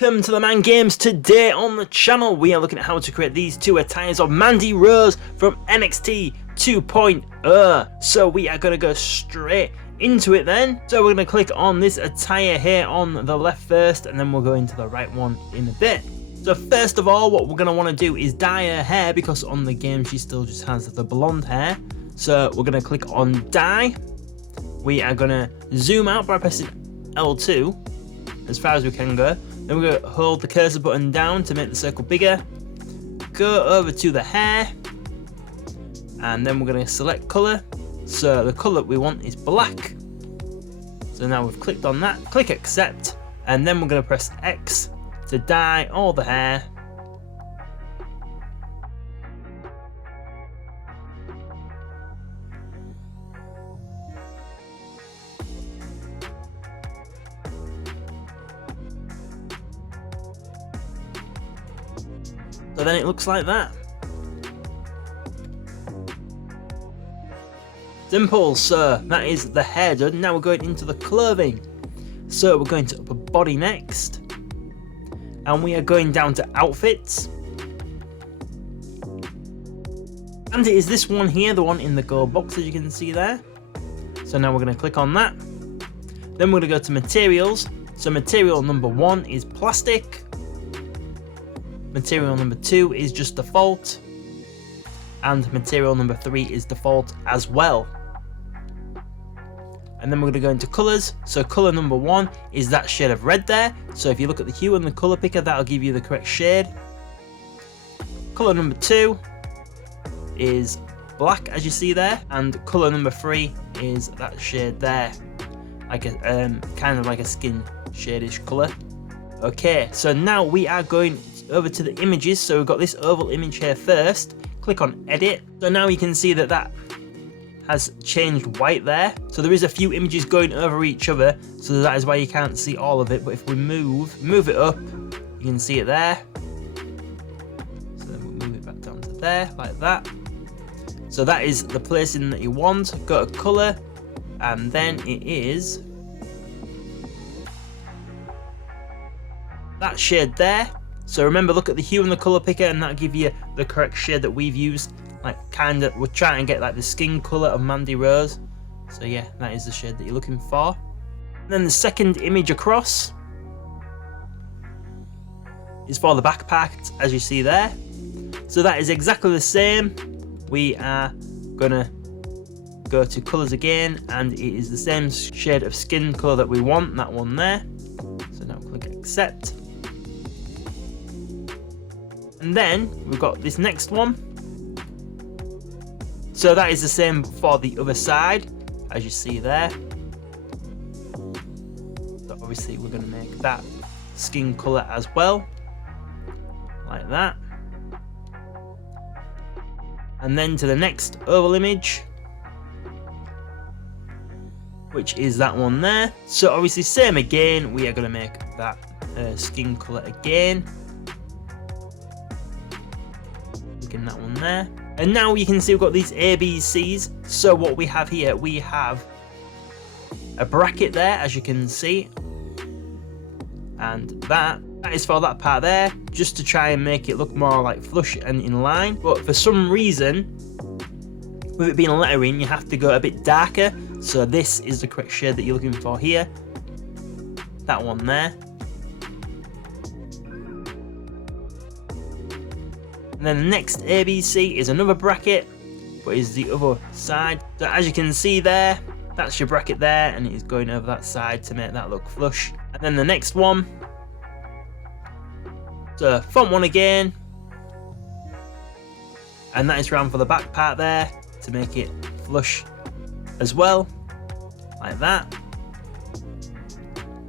Welcome to TheMan Games. Today on the channel we are looking at how to create these two attires of Mandy Rose from NXT 2.0. So we are going to go straight into it then. So we're going to click on this attire here on the left first, and then we'll go into the right one in a bit. So first of all, what we're going to want to do is dye her hair, because on the game she still just has the blonde hair. So we're going to click on dye. We are going to zoom out by pressing L2 as far as we can go. Then we're going to hold the cursor button down to make the circle bigger. Go over to the hair. And then we're going to select colour. So the colour we want is black. So now we've clicked on that. Click accept. And then we're going to press X to dye all the hair. So then it looks like that. Simple, so that is the hair done. Now we're going into the clothing. So we're going to upper body next. And we are going down to outfits. And it is this one here, the one in the gold box, as you can see there. So now we're going to click on that. Then we're going to go to materials. So material number 1 is plastic. Material number 2 is just default, and material number 3 is default as well. And then we're going to go into colours. So colour number 1 is that shade of red there. So if you look at the hue and the colour picker, that'll give you the correct shade. Colour number 2 is black, as you see there, and colour number 3 is that shade there, like a kind of like a skin shadish colour. Okay, so now we are going over to the images. So we've got this oval image here first. Click on edit. So now you can see that that has changed white there. So there is a few images going over each other, so that is why you can't see all of it. But if we move it up, you can see it there. So then we'll move it back down to there, like that. So that is the placing that you want. Go to color, and then it is that shade there. So remember, look at the hue and the colour picker, and that'll give you the correct shade that we've used. Like, kind of, we're trying to get like the skin colour of Mandy Rose. So yeah, that is the shade that you're looking for. And then the second image across is for the backpack, as you see there. So that is exactly the same. We are gonna go to colours again, and it is the same shade of skin colour that we want, that one there. So now click accept. And then we've got this next one. So that is the same for the other side, as you see there. So obviously we're going to make that skin colour as well, like that. And then to the next oval image, which is that one there. So obviously same again, we are going to make that skin colour again. In that one there. And now you can see we've got these ABCs. So what we have here, we have a bracket there, as you can see, and that is for that part there, just to try and make it look more like flush and in line. But for some reason, with it being lettering, you have to go a bit darker. So this is the correct shade that you're looking for here, that one there. And then the next ABC is another bracket, but is the other side. So as you can see there, that's your bracket there, and it is going over that side to make that look flush. And then the next one, so font 1 again, and that is round for the back part there to make it flush as well, like that.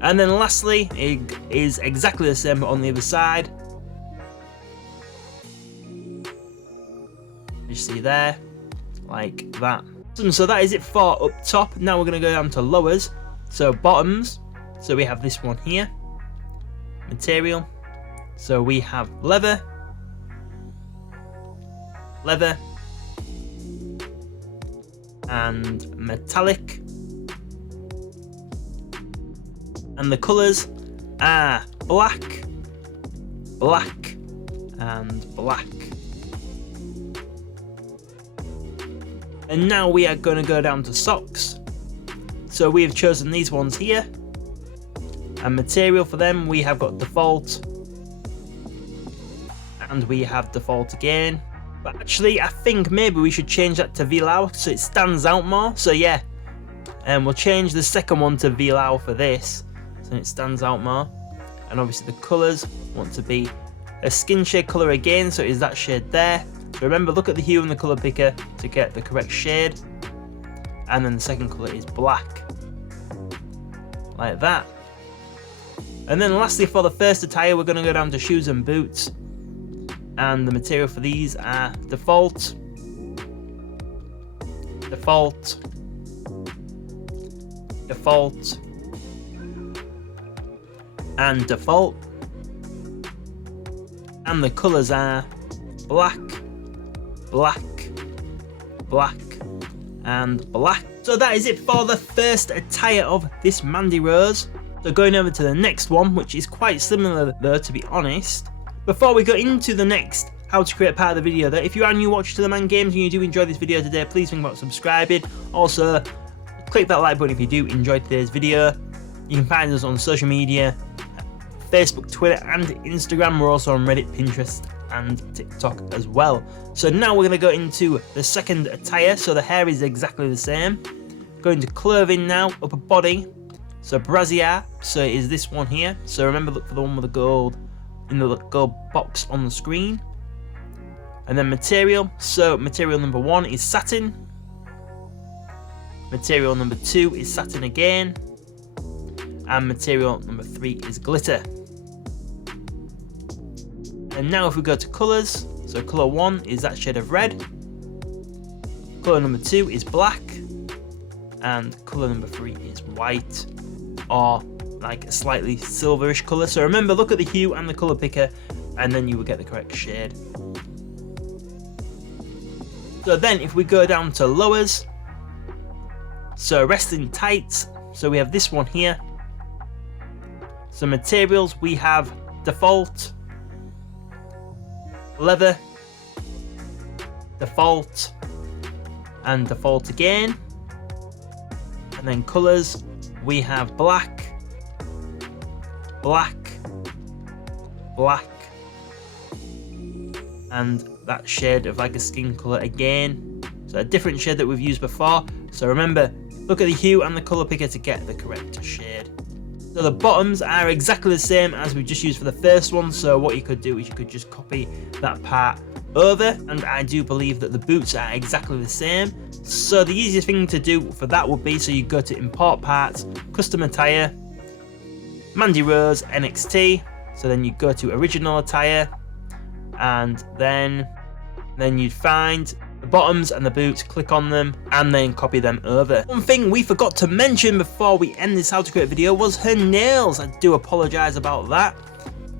And then lastly, it is exactly the same but on the other side. You see there, like that. So that is it for up top. Now we're going to go down to lowers. So bottoms, so we have this one here, material. So we have leather, and metallic. And the colours are black, black, and black. And now we are going to go down to socks. So we have chosen these ones here. And material for them, we have got default. And we have default again. But actually, I think maybe we should change that to VLAU so it stands out more. So yeah, and we'll change the second one to VLAU for this, so it stands out more. And obviously the colours want to be a skin shade colour again, so it is that shade there. So remember, look at the hue and the colour picker to get the correct shade. And then the second colour is black, like that. And then lastly, for the first attire, we're going to go down to shoes and boots. And the material for these are default, default, default, and default. And the colours are black, black, black, and black. So that is it for the first attire of this Mandy Rose. So going over to the next one, which is quite similar though, to be honest. Before we go into the next how to create part of the video, though, if you are new watcher to TheMan Games and you do enjoy this video today, please think about subscribing. Also, click that like button if you do enjoy today's video. You can find us on social media, Facebook, Twitter, and Instagram. We're also on Reddit, Pinterest, and TikTok as well. So now we're going to go into the second attire. So the hair is exactly the same. Going to clothing now, upper body. So brassiere, so it is this one here. So remember, look for the one with the gold in the gold box on the screen. And then material, so material number 1 is satin. Material number 2 is satin again. And material number 3 is glitter. And now if we go to colours, so colour 1 is that shade of red. Colour number 2 is black. And colour number 3 is white, or like a slightly silverish colour. So remember, look at the hue and the colour picker, and then you will get the correct shade. So then if we go down to lowers, so wrestling tights, so we have this one here. So materials, we have default, leather, default, and default again. And then colours, we have black, black, black, and that shade of like a skin colour again. So a different shade that we've used before. So remember, look at the hue and the colour picker to get the correct shade. So the bottoms are exactly the same as we just used for the first one. So what you could do is you could just copy that part over, and I do believe that the boots are exactly the same. So the easiest thing to do for that would be, so you go to import parts, custom attire, Mandy Rose, NXT. So then you go to original attire, and then you'd find the bottoms and the boots, click on them, and then copy them over. One thing we forgot to mention before we end this how to create video was her nails. I do apologise about that.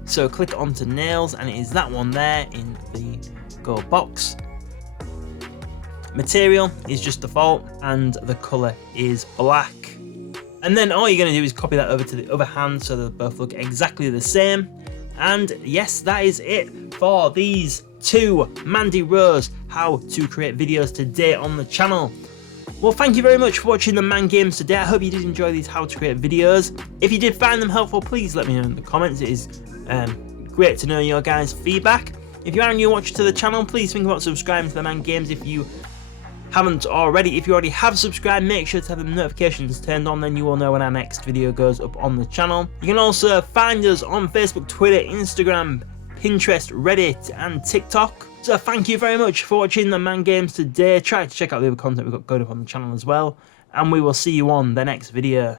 So click onto nails, and it is that one there in the gold box. Material is just default, and the colour is black. And then all you're going to do is copy that over to the other hand so they both look exactly the same. And yes, that is it for these two Mandy Rose how to create videos today on the channel. Well, thank you very much for watching TheMan Games today. I hope you did enjoy these how to create videos. If you did find them helpful, please let me know in the comments. It is great to know your guys' feedback. If you are a new watcher to the channel, please think about subscribing to TheMan Games if you haven't already. If you already have subscribed, make sure to have the notifications turned on, then you will know when our next video goes up on the channel. You can also find us on Facebook, Twitter, Instagram, Pinterest, Reddit, and TikTok. So thank you very much for watching TheMan Games today. Try to check out the other content we've got going up on the channel as well, and we will see you on the next video.